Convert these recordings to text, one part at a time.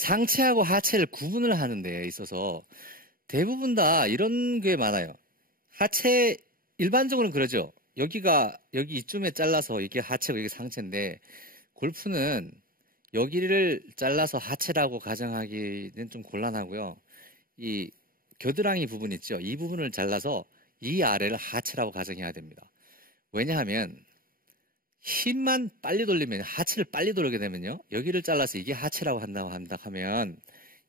상체하고 하체를 구분을 하는 데 있어서 대부분 다 이런 게 많아요. 하체, 일반적으로는 그러죠. 여기 이쯤에 잘라서 이게 하체고 이게 상체인데, 골프는 여기를 잘라서 하체라고 가정하기는 좀 곤란하고요. 이 겨드랑이 부분 있죠. 이 부분을 잘라서 이 아래를 하체라고 가정해야 됩니다. 왜냐하면 힘만 빨리 돌리면, 하체를 빨리 돌리게 되면요, 여기를 잘라서 이게 하체라고 한다 하면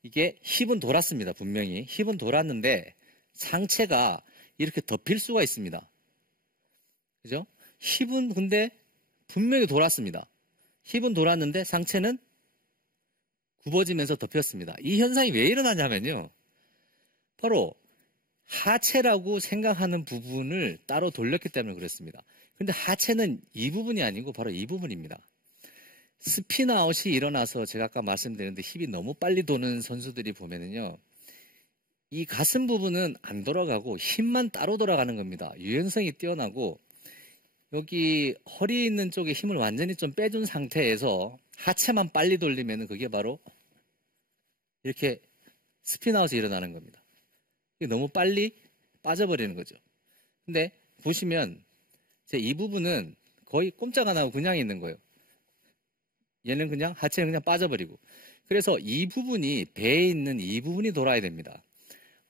이게 힙은 돌았습니다. 분명히 힙은 돌았는데 상체가 이렇게 덮일 수가 있습니다. 그죠? 힙은 근데 분명히 돌았습니다. 힙은 돌았는데 상체는 굽어지면서 덮였습니다. 이 현상이 왜 일어나냐면요, 바로 하체라고 생각하는 부분을 따로 돌렸기 때문에 그렇습니다. 근데 하체는 이 부분이 아니고 바로 이 부분입니다. 스피드아웃이 일어나서 제가 아까 말씀드렸는데 힙이 너무 빨리 도는 선수들이 보면은요, 이 가슴 부분은 안 돌아가고 힙만 따로 돌아가는 겁니다. 유연성이 뛰어나고 여기 허리 있는 쪽에 힘을 완전히 좀 빼준 상태에서 하체만 빨리 돌리면 그게 바로 이렇게 스피드아웃이 일어나는 겁니다. 이게 너무 빨리 빠져버리는 거죠. 근데 보시면 이 부분은 거의 꼼짝 안 하고 그냥 있는 거예요. 얘는 그냥, 하체는 그냥 빠져버리고. 그래서 이 부분이, 배에 있는 이 부분이 돌아야 됩니다.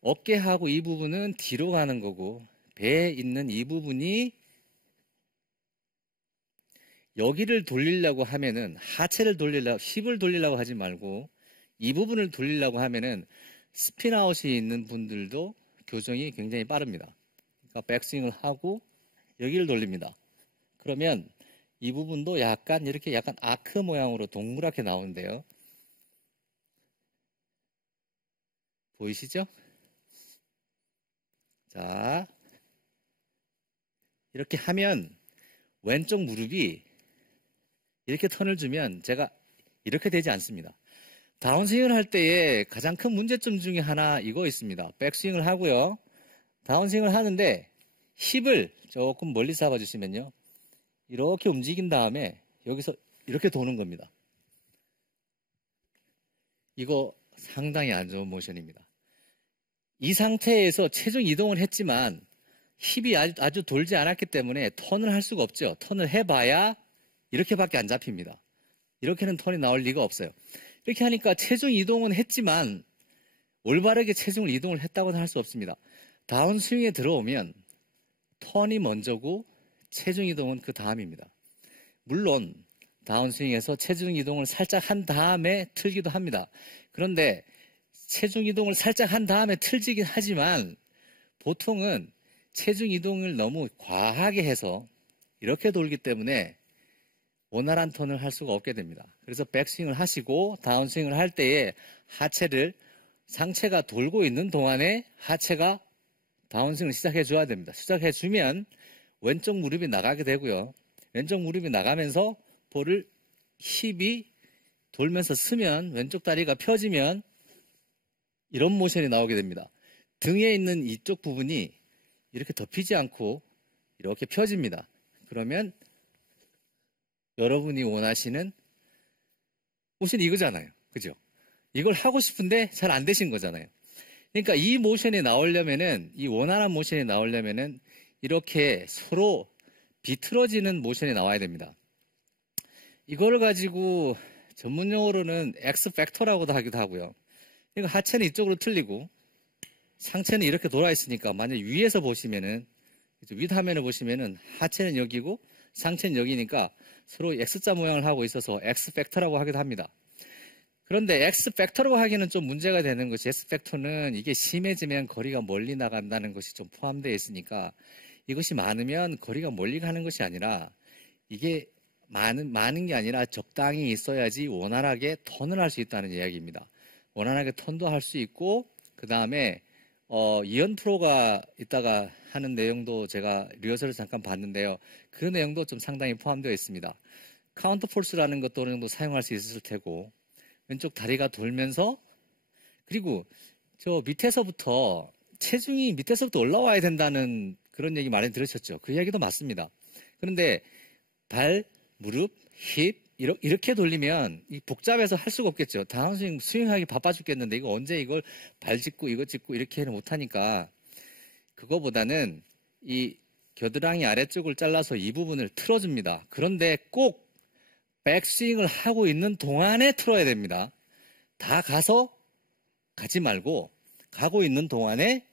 어깨하고 이 부분은 뒤로 가는 거고, 배에 있는 이 부분이 여기를 돌리려고 하면은, 하체를 돌리려고, 힙을 돌리려고 하지 말고 이 부분을 돌리려고 하면은 스피드아웃이 있는 분들도 교정이 굉장히 빠릅니다. 그러니까 백스윙을 하고 여기를 돌립니다. 그러면 이 부분도 약간 이렇게 약간 아크 모양으로 동그랗게 나오는데요. 보이시죠? 자, 이렇게 하면 왼쪽 무릎이 이렇게 턴을 주면 제가 이렇게 되지 않습니다. 다운스윙을 할 때의 가장 큰 문제점 중에 하나 이거 있습니다. 백스윙을 하고요, 다운스윙을 하는데 힙을 조금 멀리 잡아주시면요, 이렇게 움직인 다음에 여기서 이렇게 도는 겁니다. 이거 상당히 안 좋은 모션입니다. 이 상태에서 체중 이동을 했지만 힙이 아주 돌지 않았기 때문에 턴을 할 수가 없죠. 턴을 해봐야 이렇게밖에 안 잡힙니다. 이렇게는 턴이 나올 리가 없어요. 이렇게 하니까 체중 이동은 했지만 올바르게 체중을 이동을 했다고는 할 수 없습니다. 다운스윙에 들어오면 턴이 먼저고 체중 이동은 그 다음입니다. 물론 다운스윙에서 체중 이동을 살짝 한 다음에 틀기도 합니다. 그런데 체중 이동을 살짝 한 다음에 틀지긴 하지만 보통은 체중 이동을 너무 과하게 해서 이렇게 돌기 때문에 원활한 턴을 할 수가 없게 됩니다. 그래서 백스윙을 하시고 다운스윙을 할 때에 하체를, 상체가 돌고 있는 동안에 하체가 다운스윙을 시작해 줘야 됩니다. 시작해 주면 왼쪽 무릎이 나가게 되고요. 왼쪽 무릎이 나가면서 볼을, 힙이 돌면서 쓰면 왼쪽 다리가 펴지면 이런 모션이 나오게 됩니다. 등에 있는 이쪽 부분이 이렇게 덮이지 않고 이렇게 펴집니다. 그러면 여러분이 원하시는 모션이 이거잖아요. 그죠? 이걸 하고 싶은데 잘 안 되신 거잖아요. 그러니까 이 모션이 나오려면은, 이 원활한 모션이 나오려면은 이렇게 서로 비틀어지는 모션이 나와야 됩니다. 이걸 가지고 전문용어로는 X팩터라고도 하기도 하고요. 그러니까 하체는 이쪽으로 틀리고 상체는 이렇게 돌아 있으니까, 만약 위에서 보시면은, 윗화면을 보시면은 하체는 여기고 상체는 여기니까 서로 X자 모양을 하고 있어서 X팩터라고 하기도 합니다. 그런데 X팩터라고 하기는 좀 문제가 되는 것이, X팩터는 이게 심해지면 거리가 멀리 나간다는 것이 좀 포함되어 있으니까, 이것이 많으면 거리가 멀리 가는 것이 아니라, 이게 많은 게 아니라 적당히 있어야지 원활하게 턴을 할 수 있다는 이야기입니다. 원활하게 턴도 할 수 있고, 그 다음에 이현 프로가 이따가 하는 내용도 제가 리허설을 잠깐 봤는데요. 그 내용도 좀 상당히 포함되어 있습니다. 카운터 폴스라는 것도 어느 정도 사용할 수 있을 테고, 왼쪽 다리가 돌면서, 그리고 저 밑에서부터 체중이 밑에서부터 올라와야 된다는 그런 얘기 많이 들으셨죠? 그 이야기도 맞습니다. 그런데 발, 무릎, 힙, 이렇게 돌리면 복잡해서 할 수가 없겠죠. 다운스윙 스윙하기 바빠 죽겠는데 이거 언제 이걸 발 짚고 이거 짚고 이렇게는 못하니까 그거보다는 이 겨드랑이 아래쪽을 잘라서 이 부분을 틀어줍니다. 그런데 꼭 백스윙을 하고 있는 동안에 틀어야 됩니다. 다 가지 말고 가고 있는 동안에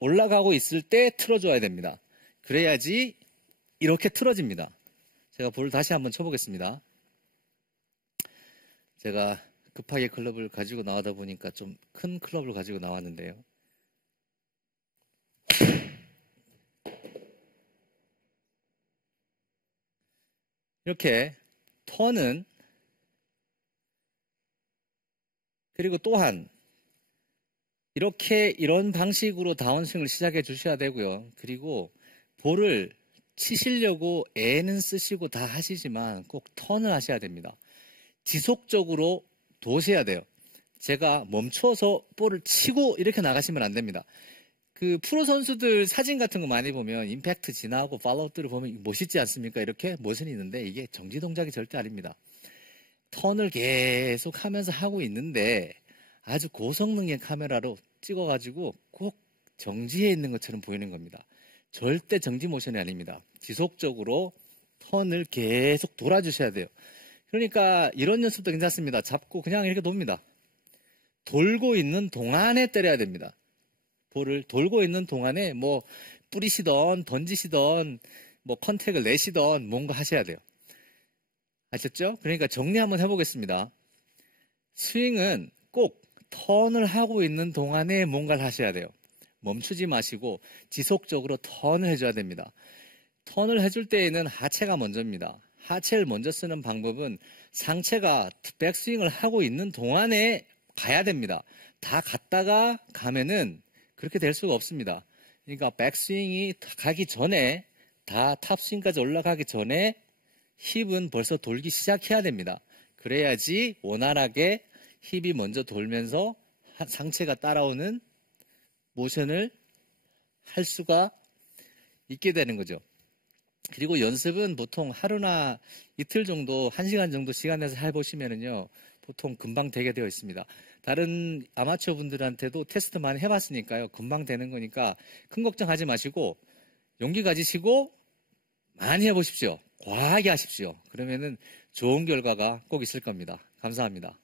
올라가고 있을 때 틀어줘야 됩니다. 그래야지 이렇게 틀어집니다. 제가 볼을 다시 한번 쳐보겠습니다. 제가 급하게 클럽을 가지고 나가다 보니까 좀 큰 클럽을 가지고 나왔는데요. 이렇게 턴은 그리고 또한 이런 방식으로 다운스윙을 시작해 주셔야 되고요. 그리고 볼을 치시려고 애는 쓰시고 다 하시지만 꼭 턴을 하셔야 됩니다. 지속적으로 도셔야 돼요. 제가 멈춰서 볼을 치고 이렇게 나가시면 안 됩니다. 그 프로 선수들 사진 같은 거 많이 보면 임팩트 지나고 팔로우들을 보면 멋있지 않습니까? 이렇게 모션이 있는데 이게 정지 동작이 절대 아닙니다. 턴을 계속 하면서 하고 있는데 아주 고성능의 카메라로 찍어가지고 꼭 정지해 있는 것처럼 보이는 겁니다. 절대 정지 모션이 아닙니다. 지속적으로 턴을 계속 돌아주셔야 돼요. 그러니까 이런 연습도 괜찮습니다. 잡고 그냥 이렇게 돕니다. 돌고 있는 동안에 때려야 됩니다. 볼을 돌고 있는 동안에 뭐 뿌리시던 던지시던 뭐 컨택을 내시던 뭔가 하셔야 돼요. 아셨죠? 그러니까 정리 한번 해보겠습니다. 스윙은 꼭 턴을 하고 있는 동안에 뭔가를 하셔야 돼요. 멈추지 마시고 지속적으로 턴을 해줘야 됩니다. 턴을 해줄 때에는 하체가 먼저입니다. 하체를 먼저 쓰는 방법은 상체가 백스윙을 하고 있는 동안에 가야 됩니다. 다 갔다가 가면은 그렇게 될 수가 없습니다. 그러니까 백스윙이 가기 전에 다 탑스윙까지 올라가기 전에 힙은 벌써 돌기 시작해야 됩니다. 그래야지 원활하게 힙이 먼저 돌면서 상체가 따라오는 모션을 할 수가 있게 되는 거죠. 그리고 연습은 보통 하루나 이틀 정도, 1시간 정도 시간 내서 해보시면은요, 보통 금방 되게 되어 있습니다. 다른 아마추어 분들한테도 테스트 많이 해봤으니까요, 금방 되는 거니까 큰 걱정하지 마시고 용기 가지시고 많이 해보십시오. 과하게 하십시오. 그러면은 좋은 결과가 꼭 있을 겁니다. 감사합니다.